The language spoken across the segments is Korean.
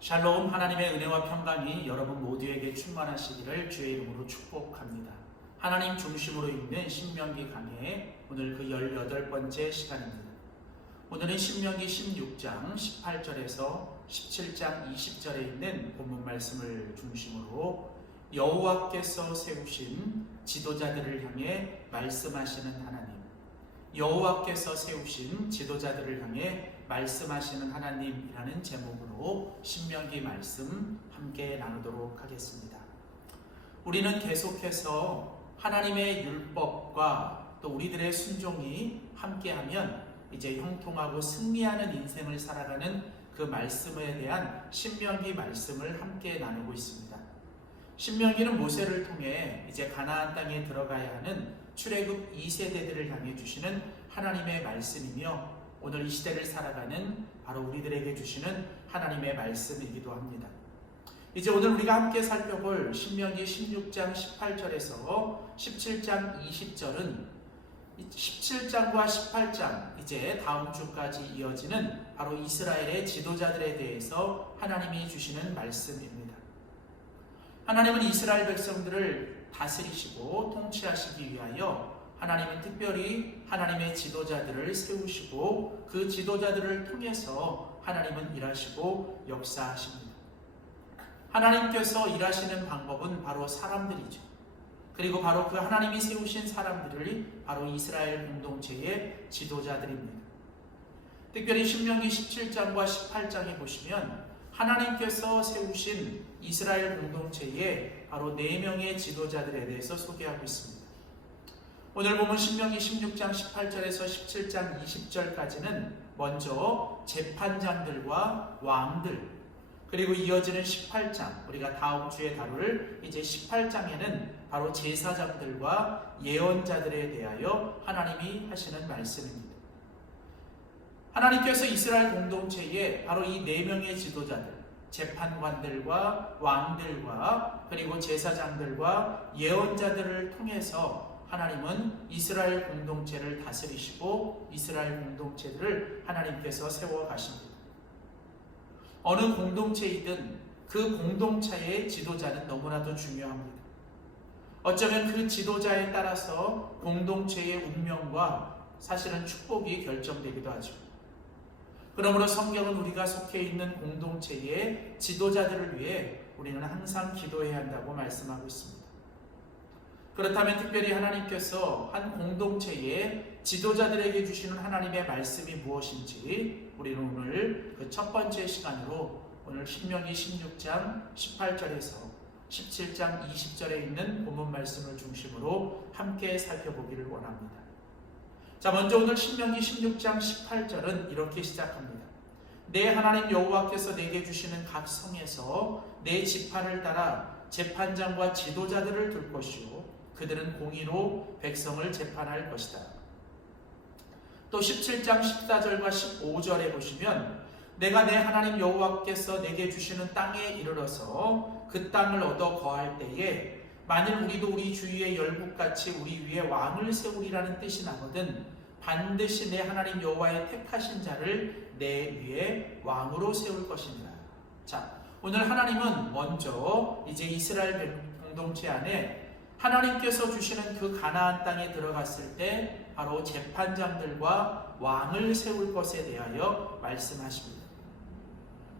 샬롬, 하나님의 은혜와 평강이 여러분 모두에게 충만하시기를 주의 이름으로 축복합니다. 하나님 중심으로 읽는 신명기 강해 오늘 그 18번째 시간입니다. 오늘은 신명기 16장 18절에서 17장 20절에 있는 본문 말씀을 중심으로 여호와께서 세우신 지도자들을 향해 말씀하시는 하나님, 여호와께서 세우신 지도자들을 향해 말씀하시는 하나님이라는 제목으로 신명기 말씀 함께 나누도록 하겠습니다. 우리는 계속해서 하나님의 율법과 또 우리들의 순종이 함께하면 이제 형통하고 승리하는 인생을 살아가는 그 말씀에 대한 신명기 말씀을 함께 나누고 있습니다. 신명기는 모세를 통해 이제 가나안 땅에 들어가야 하는 출애굽 2세대들을 향해 주시는 하나님의 말씀이며 오늘 이 시대를 살아가는 바로 우리들에게 주시는 하나님의 말씀이기도 합니다. 이제 오늘 우리가 함께 살펴볼 신명기 16장 18절에서 17장 20절은 17장과 18장 이제 다음 주까지 이어지는 바로 이스라엘의 지도자들에 대해서 하나님이 주시는 말씀입니다. 하나님은 이스라엘 백성들을 다스리시고 통치하시기 위하여 하나님은 특별히 하나님의 지도자들을 세우시고 그 지도자들을 통해서 하나님은 일하시고 역사하십니다. 하나님께서 일하시는 방법은 바로 사람들이죠. 그리고 바로 그 하나님이 세우신 사람들이 바로 이스라엘 공동체의 지도자들입니다. 특별히 신명기 17장과 18장에 보시면 하나님께서 세우신 이스라엘 공동체의 바로 4명의 지도자들에 대해서 소개하고 있습니다. 오늘 보면 신명기 16장 18절에서 17장 20절까지는 먼저 재판장들과 왕들, 그리고 이어지는 18장, 우리가 다음 주에 다룰 이제 18장에는 바로 제사장들과 예언자들에 대하여 하나님이 하시는 말씀입니다. 하나님께서 이스라엘 공동체에 바로 이 4명의 지도자들, 재판관들과 왕들과 그리고 제사장들과 예언자들을 통해서 하나님은 이스라엘 공동체를 다스리시고 이스라엘 공동체들을 하나님께서 세워가십니다. 어느 공동체이든 그 공동체의 지도자는 너무나도 중요합니다. 어쩌면 그 지도자에 따라서 공동체의 운명과 사실은 축복이 결정되기도 하죠. 그러므로 성경은 우리가 속해 있는 공동체의 지도자들을 위해 우리는 항상 기도해야 한다고 말씀하고 있습니다. 그렇다면 특별히 하나님께서 한 공동체의 지도자들에게 주시는 하나님의 말씀이 무엇인지 우리는 오늘 그 첫 번째 시간으로 오늘 신명기 16장 18절에서 17장 20절에 있는 본문 말씀을 중심으로 함께 살펴보기를 원합니다. 자, 먼저 오늘 신명기 16장 18절은 이렇게 시작합니다. 내 하나님 여호와께서 내게 주시는 각 성에서 내 지파를 따라 재판장과 지도자들을 둘 것이요 그들은 공의로 백성을 재판할 것이다. 또 17장 14절과 15절에 보시면 내가 내 하나님 여호와께서 내게 주시는 땅에 이르러서 그 땅을 얻어 거할 때에 만일 우리도 우리 주위의 열국같이 우리 위에 왕을 세우리라는 뜻이 나거든 반드시 내 하나님 여호와의 택하신 자를 내 위에 왕으로 세울 것이니라. 자, 오늘 하나님은 먼저 이제 이스라엘 공동체 안에 하나님께서 주시는 그 가나안 땅에 들어갔을 때 바로 재판장들과 왕을 세울 것에 대하여 말씀하십니다.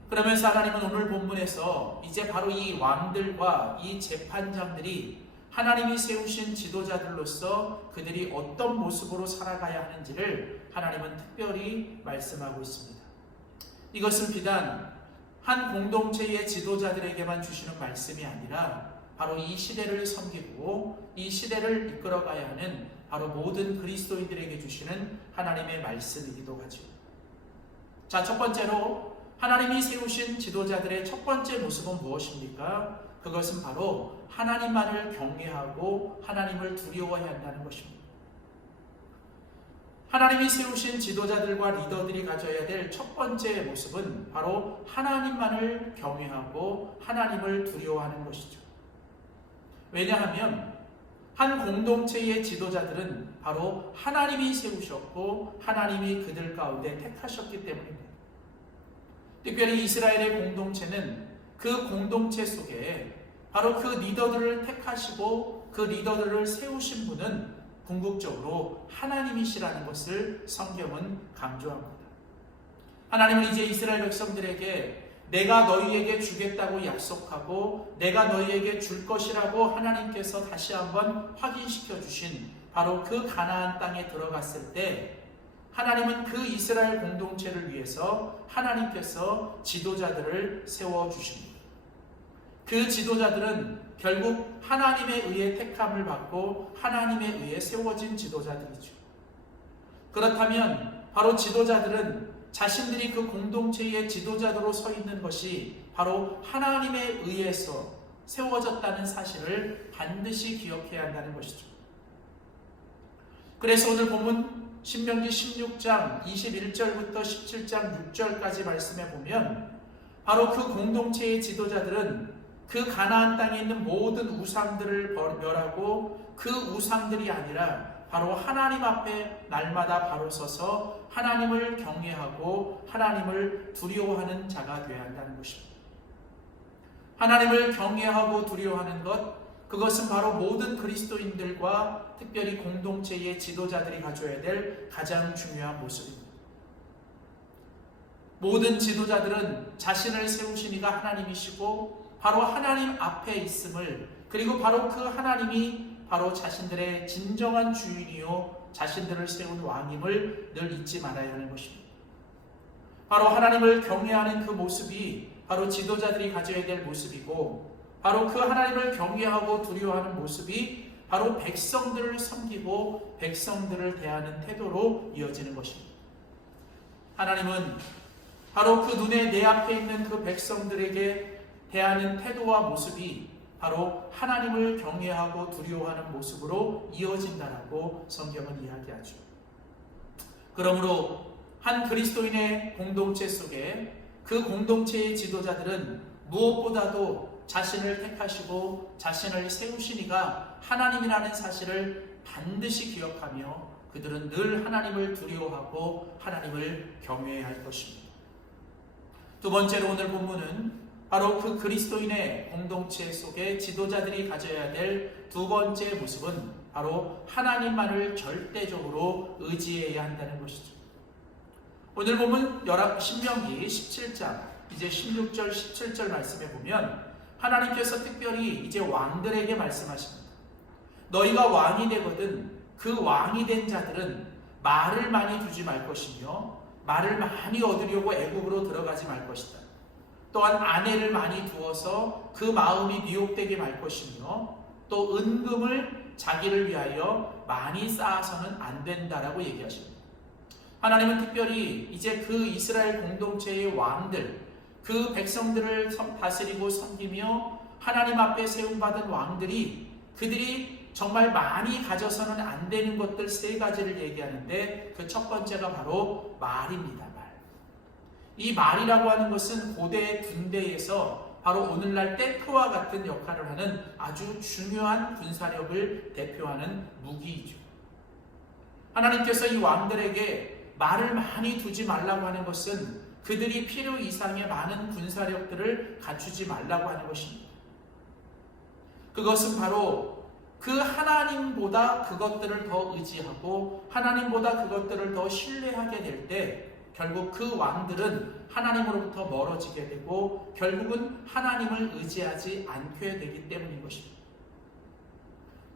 그러면서 하나님은 오늘 본문에서 이제 바로 이 왕들과 이 재판장들이 하나님이 세우신 지도자들로서 그들이 어떤 모습으로 살아가야 하는지를 하나님은 특별히 말씀하고 있습니다. 이것은 비단 한 공동체의 지도자들에게만 주시는 말씀이 아니라 바로 이 시대를 섬기고 이 시대를 이끌어가야 하는 바로 모든 그리스도인들에게 주시는 하나님의 말씀이기도 하죠. 자, 첫 번째로 하나님이 세우신 지도자들의 첫 번째 모습은 무엇입니까? 그것은 바로 하나님만을 경외하고 하나님을 두려워해야 한다는 것입니다. 하나님이 세우신 지도자들과 리더들이 가져야 될 첫 번째 모습은 바로 하나님만을 경외하고 하나님을 두려워하는 것이죠. 왜냐하면 한 공동체의 지도자들은 바로 하나님이 세우셨고 하나님이 그들 가운데 택하셨기 때문입니다. 특별히 이스라엘의 공동체는 그 공동체 속에 바로 그 리더들을 택하시고 그 리더들을 세우신 분은 궁극적으로 하나님이시라는 것을 성경은 강조합니다. 하나님은 이제 이스라엘 백성들에게 내가 너희에게 주겠다고 약속하고 내가 너희에게 줄 것이라고 하나님께서 다시 한번 확인시켜 주신 바로 그 가나안 땅에 들어갔을 때 하나님은 그 이스라엘 공동체를 위해서 하나님께서 지도자들을 세워주십니다. 그 지도자들은 결국 하나님에 의해 택함을 받고 하나님에 의해 세워진 지도자들이죠. 그렇다면 바로 지도자들은 자신들이 그 공동체의 지도자로 서 있는 것이 바로 하나님에 의해서 세워졌다는 사실을 반드시 기억해야 한다는 것이죠. 그래서 오늘 본문 신명기 16장 21절부터 17장 6절까지 말씀해 보면 바로 그 공동체의 지도자들은 그 가나안 땅에 있는 모든 우상들을 멸하고 그 우상들이 아니라 바로 하나님 앞에 날마다 바로 서서 하나님을 경외하고 하나님을 두려워하는 자가 되어야 한다는 것입니다. 하나님을 경외하고 두려워하는 것, 그것은 바로 모든 그리스도인들과 특별히 공동체의 지도자들이 가져야 될 가장 중요한 모습입니다. 모든 지도자들은 자신을 세우신 이가 하나님이시고 바로 하나님 앞에 있음을, 그리고 바로 그 하나님이 바로 자신들의 진정한 주인이요 자신들을 세운 왕임을 늘 잊지 말아야 하는 것입니다. 바로 하나님을 경외하는 그 모습이 바로 지도자들이 가져야 될 모습이고, 바로 그 하나님을 경외하고 두려워하는 모습이 바로 백성들을 섬기고 백성들을 대하는 태도로 이어지는 것입니다. 하나님은 바로 그 눈에 내 앞에 있는 그 백성들에게 대하는 태도와 모습이 바로 하나님을 경외하고 두려워하는 모습으로 이어진다라고 성경은 이야기하죠. 그러므로 한 그리스도인의 공동체 속에 그 공동체의 지도자들은 무엇보다도 자신을 택하시고 자신을 세우신 이가 하나님이라는 사실을 반드시 기억하며 그들은 늘 하나님을 두려워하고 하나님을 경외해야 할 것입니다. 두 번째로 오늘 본문은 바로 그 그리스도인의 공동체 속에 지도자들이 가져야 될 두 번째 모습은 바로 하나님만을 절대적으로 의지해야 한다는 것이죠. 오늘 보면 신명기 17장 이제 16절 17절 말씀에 보면 하나님께서 특별히 이제 왕들에게 말씀하십니다. 너희가 왕이 되거든 그 왕이 된 자들은 말을 많이 두지 말 것이며 말을 많이 얻으려고 애국으로 들어가지 말 것이다. 또한 아내를 많이 두어서 그 마음이 미혹되게 말 것이며 또 은금을 자기를 위하여 많이 쌓아서는 안 된다라고 얘기하십니다. 하나님은 특별히 이제 그 이스라엘 공동체의 왕들, 그 백성들을 다스리고 섬기며 하나님 앞에 세움받은 왕들이 그들이 정말 많이 가져서는 안 되는 것들 세 가지를 얘기하는데 그 첫 번째가 바로 말입니다. 이 말이라고 하는 것은 고대 군대에서 바로 오늘날 탱크와 같은 역할을 하는 아주 중요한 군사력을 대표하는 무기이죠. 하나님께서 이 왕들에게 말을 많이 두지 말라고 하는 것은 그들이 필요 이상의 많은 군사력들을 갖추지 말라고 하는 것입니다. 그것은 바로 그 하나님보다 그것들을 더 의지하고 하나님보다 그것들을 더 신뢰하게 될 때 결국 그 왕들은 하나님으로부터 멀어지게 되고 결국은 하나님을 의지하지 않게 되기 때문인 것입니다.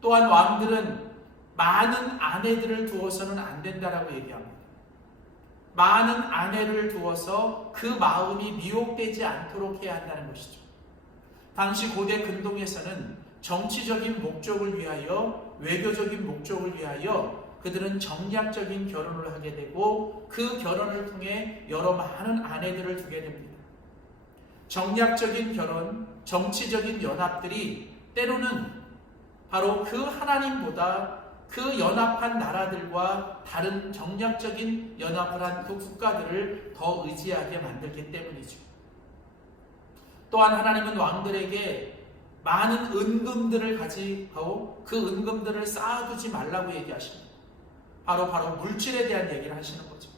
또한 왕들은 많은 아내들을 두어서는 안 된다라고 얘기합니다. 많은 아내를 두어서 그 마음이 미혹되지 않도록 해야 한다는 것이죠. 당시 고대 근동에서는 정치적인 목적을 위하여, 외교적인 목적을 위하여 그들은 정략적인 결혼을 하게 되고 그 결혼을 통해 여러 많은 아내들을 두게 됩니다. 정략적인 결혼, 정치적인 연합들이 때로는 바로 그 하나님보다 그 연합한 나라들과 다른 정략적인 연합을 한 그 국가들을 더 의지하게 만들기 때문이죠. 또한 하나님은 왕들에게 많은 은금들을 가지고 그 은금들을 쌓아두지 말라고 얘기하십니다. 바로 물질에 대한 얘기를 하시는 거죠.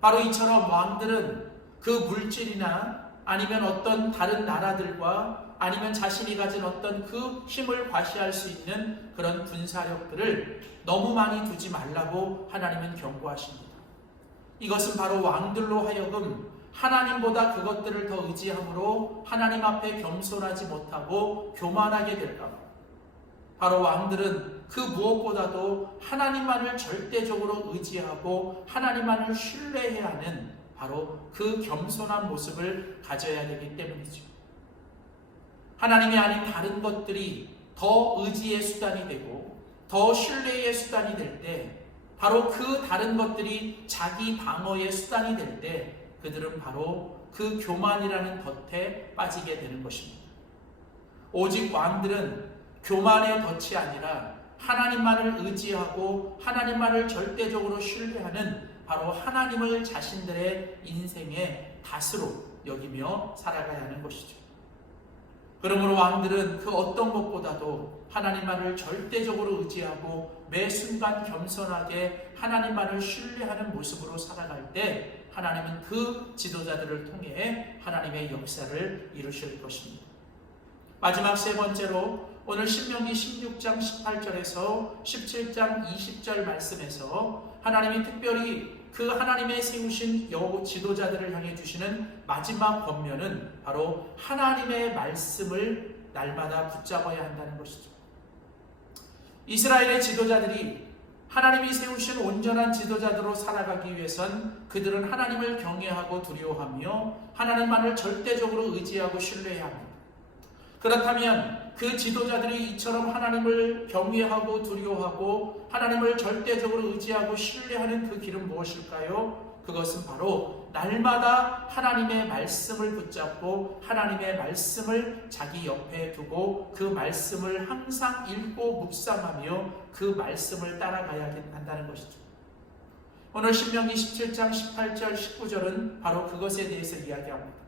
바로 이처럼 왕들은 그 물질이나 아니면 어떤 다른 나라들과 아니면 자신이 가진 어떤 그 힘을 과시할 수 있는 그런 군사력들을 너무 많이 두지 말라고 하나님은 경고하십니다. 이것은 바로 왕들로 하여금 하나님보다 그것들을 더 의지함으로 하나님 앞에 겸손하지 못하고 교만하게 될까 봐. 바로 왕들은 그 무엇보다도 하나님만을 절대적으로 의지하고 하나님만을 신뢰해야 하는 바로 그 겸손한 모습을 가져야 되기 때문이죠. 하나님이 아닌 다른 것들이 더 의지의 수단이 되고 더 신뢰의 수단이 될 때, 바로 그 다른 것들이 자기 방어의 수단이 될 때 그들은 바로 그 교만이라는 덫에 빠지게 되는 것입니다. 오직 왕들은 교만의 덫이 아니라 하나님만을 의지하고 하나님만을 절대적으로 신뢰하는 바로 하나님을 자신들의 인생의 다스로 여기며 살아가야 하는 것이죠. 그러므로 왕들은 그 어떤 것보다도 하나님만을 절대적으로 의지하고 매 순간 겸손하게 하나님만을 신뢰하는 모습으로 살아갈 때 하나님은 그 지도자들을 통해 하나님의 역사를 이루실 것입니다. 마지막 세 번째로 오늘 신명기 16장 18절에서 17장 20절 말씀에서 하나님이 특별히 그 하나님의 세우신 지도자들을 향해 주시는 마지막 권면은 바로 하나님의 말씀을 날마다 붙잡아야 한다는 것이죠. 이스라엘의 지도자들이 하나님이 세우신 온전한 지도자들로 살아가기 위해선 그들은 하나님을 경외하고 두려워하며 하나님만을 절대적으로 의지하고 신뢰해야 합니다. 그렇다면 그 지도자들이 이처럼 하나님을 경외하고 두려워하고 하나님을 절대적으로 의지하고 신뢰하는 그 길은 무엇일까요? 그것은 바로 날마다 하나님의 말씀을 붙잡고 하나님의 말씀을 자기 옆에 두고 그 말씀을 항상 읽고 묵상하며 그 말씀을 따라가야 한다는 것이죠. 오늘 신명기 17장 18절 19절은 바로 그것에 대해서 이야기합니다.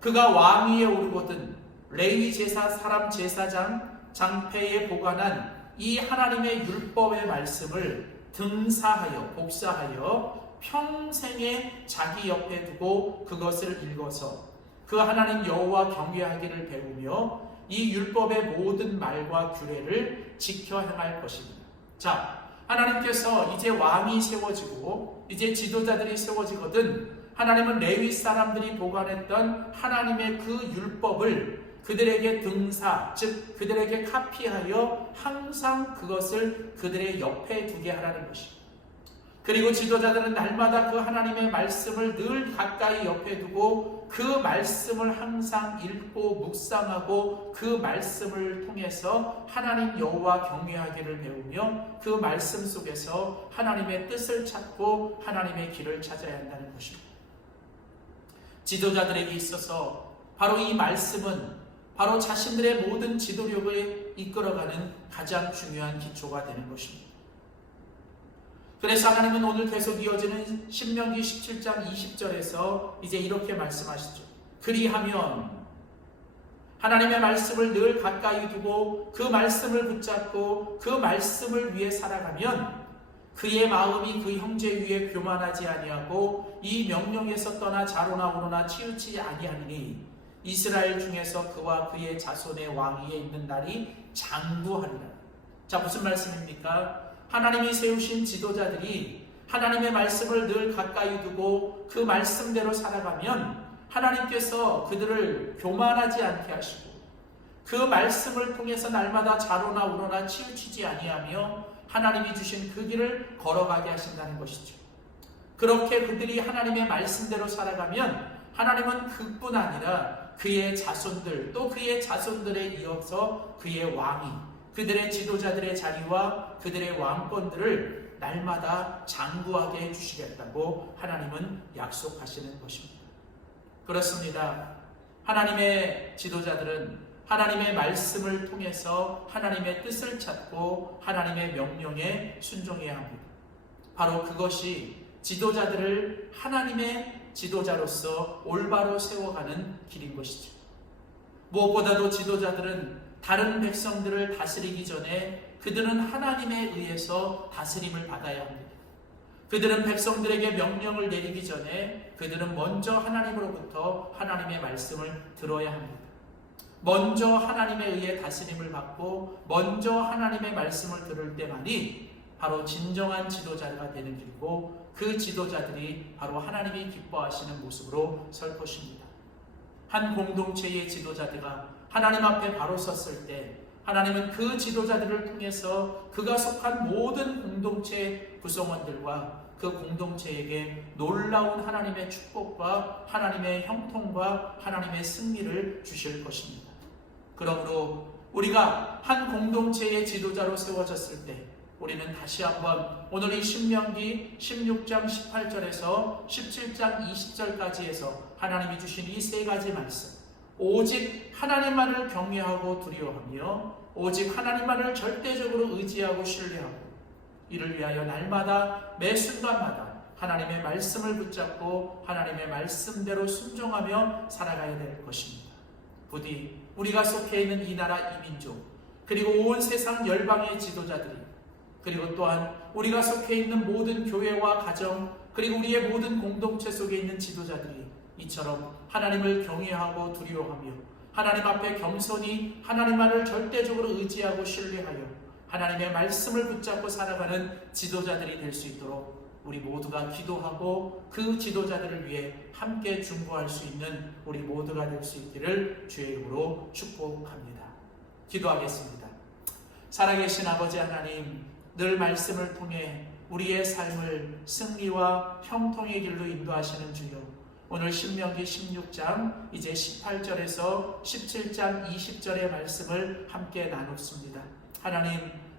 그가 왕위에 오르거든 레위 제사 사람 제사장 장패에 보관한 이 하나님의 율법의 말씀을 등사하여 복사하여 평생에 자기 옆에 두고 그것을 읽어서 그 하나님 여호와 경외하기를 배우며 이 율법의 모든 말과 규례를 지켜 행할 것입니다. 자, 하나님께서 이제 왕이 세워지고 이제 지도자들이 세워지거든 하나님은 레위 사람들이 보관했던 하나님의 그 율법을 그들에게 등사, 즉 그들에게 카피하여 항상 그것을 그들의 옆에 두게 하라는 것입니다. 그리고 지도자들은 날마다 그 하나님의 말씀을 늘 가까이 옆에 두고 그 말씀을 항상 읽고 묵상하고 그 말씀을 통해서 하나님 여호와 경외하기를 배우며 그 말씀 속에서 하나님의 뜻을 찾고 하나님의 길을 찾아야 한다는 것입니다. 지도자들에게 있어서 바로 이 말씀은 바로 자신들의 모든 지도력을 이끌어가는 가장 중요한 기초가 되는 것입니다. 그래서 하나님은 오늘 계속 이어지는 신명기 17장 20절에서 이제 이렇게 말씀하시죠. 그리하면 하나님의 말씀을 늘 가까이 두고 그 말씀을 붙잡고 그 말씀을 위해 살아가면 그의 마음이 그 형제 위에 교만하지 아니하고 이 명령에서 떠나 좌로나 우로나 치우치지 아니하니니 이스라엘 중에서 그와 그의 자손의 왕위에 있는 날이 장구하리라. 자, 무슨 말씀입니까? 하나님이 세우신 지도자들이 하나님의 말씀을 늘 가까이 두고 그 말씀대로 살아가면 하나님께서 그들을 교만하지 않게 하시고 그 말씀을 통해서 날마다 좌로나 우로나 치우치지 아니하며 하나님이 주신 그 길을 걸어가게 하신다는 것이죠. 그렇게 그들이 하나님의 말씀대로 살아가면 하나님은 그뿐 아니라 그의 자손들 또 그의 자손들에 이어서 그의 왕이 그들의 지도자들의 자리와 그들의 왕권들을 날마다 장구하게 해주시겠다고 하나님은 약속하시는 것입니다. 그렇습니다. 하나님의 지도자들은 하나님의 말씀을 통해서 하나님의 뜻을 찾고 하나님의 명령에 순종해야 합니다. 바로 그것이 지도자들을 하나님의 지도자로서 올바로 세워가는 길인 것이죠. 무엇보다도 지도자들은 다른 백성들을 다스리기 전에 그들은 하나님에 의해서 다스림을 받아야 합니다. 그들은 백성들에게 명령을 내리기 전에 그들은 먼저 하나님으로부터 하나님의 말씀을 들어야 합니다. 먼저 하나님에 의해 다스림을 받고 먼저 하나님의 말씀을 들을 때만이 바로 진정한 지도자가 되는 길이고, 그 지도자들이 바로 하나님이 기뻐하시는 모습으로 설 것입니다. 한 공동체의 지도자들과 하나님 앞에 바로 섰을 때 하나님은 그 지도자들을 통해서 그가 속한 모든 공동체 구성원들과 그 공동체에게 놀라운 하나님의 축복과 하나님의 형통과 하나님의 승리를 주실 것입니다. 그러므로 우리가 한 공동체의 지도자로 세워졌을 때 우리는 다시 한번 오늘 이 신명기 16장 18절에서 17장 20절까지 해서 하나님이 주신 이 세 가지 말씀, 오직 하나님만을 경외하고 두려워하며 오직 하나님만을 절대적으로 의지하고 신뢰하고 이를 위하여 날마다 매 순간마다 하나님의 말씀을 붙잡고 하나님의 말씀대로 순종하며 살아가야 될 것입니다. 부디 우리가 속해 있는 이 나라 이 민족, 그리고 온 세상 열방의 지도자들이, 그리고 또한 우리가 속해 있는 모든 교회와 가정, 그리고 우리의 모든 공동체 속에 있는 지도자들이 이처럼 하나님을 경외하고 두려워하며 하나님 앞에 겸손히 하나님만을 절대적으로 의지하고 신뢰하여 하나님의 말씀을 붙잡고 살아가는 지도자들이 될 수 있도록 우리 모두가 기도하고 그 지도자들을 위해 함께 중보할 수 있는 우리 모두가 될 수 있기를 주의 이름으로 축복합니다. 기도하겠습니다. 살아계신 아버지 하나님, 늘 말씀을 통해 우리의 삶을 승리와 형통의 길로 인도하시는 주여, 오늘 신명기 16장 이제 18절에서 17장 20절의 말씀을 함께 나눴습니다.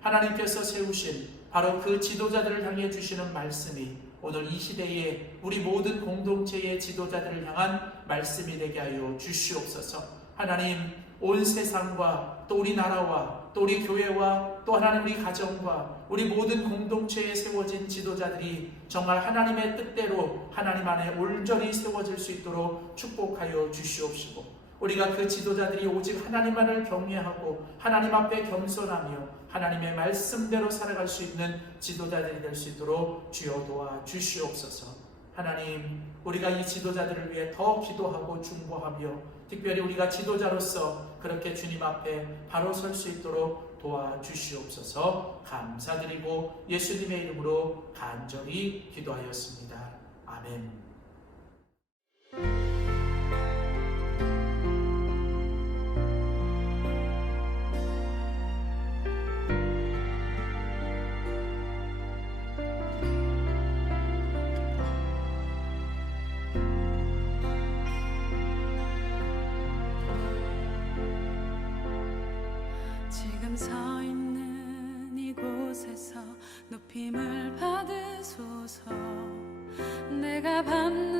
하나님께서 세우신 바로 그 지도자들을 향해 주시는 말씀이 오늘 이 시대에 우리 모든 공동체의 지도자들을 향한 말씀이 되게 하여 주시옵소서. 하나님, 온 세상과 또 우리 나라와 또 우리 교회와 또 하나님 우리 가정과 우리 모든 공동체에 세워진 지도자들이 정말 하나님의 뜻대로 하나님 안에 온전히 세워질 수 있도록 축복하여 주시옵시고, 우리가 그 지도자들이 오직 하나님만을 경외하고 하나님 앞에 겸손하며 하나님의 말씀대로 살아갈 수 있는 지도자들이 될 수 있도록 주여 도와 주시옵소서. 하나님, 우리가 이 지도자들을 위해 더 기도하고 중보하며 특별히 우리가 지도자로서 그렇게 주님 앞에 바로 설 수 있도록 도와주시옵소서. 감사드리고 예수님의 이름으로 간절히 기도하였습니다. 아멘. 지금 서 있는 이곳에서 높임을 받으소서. 내가 받는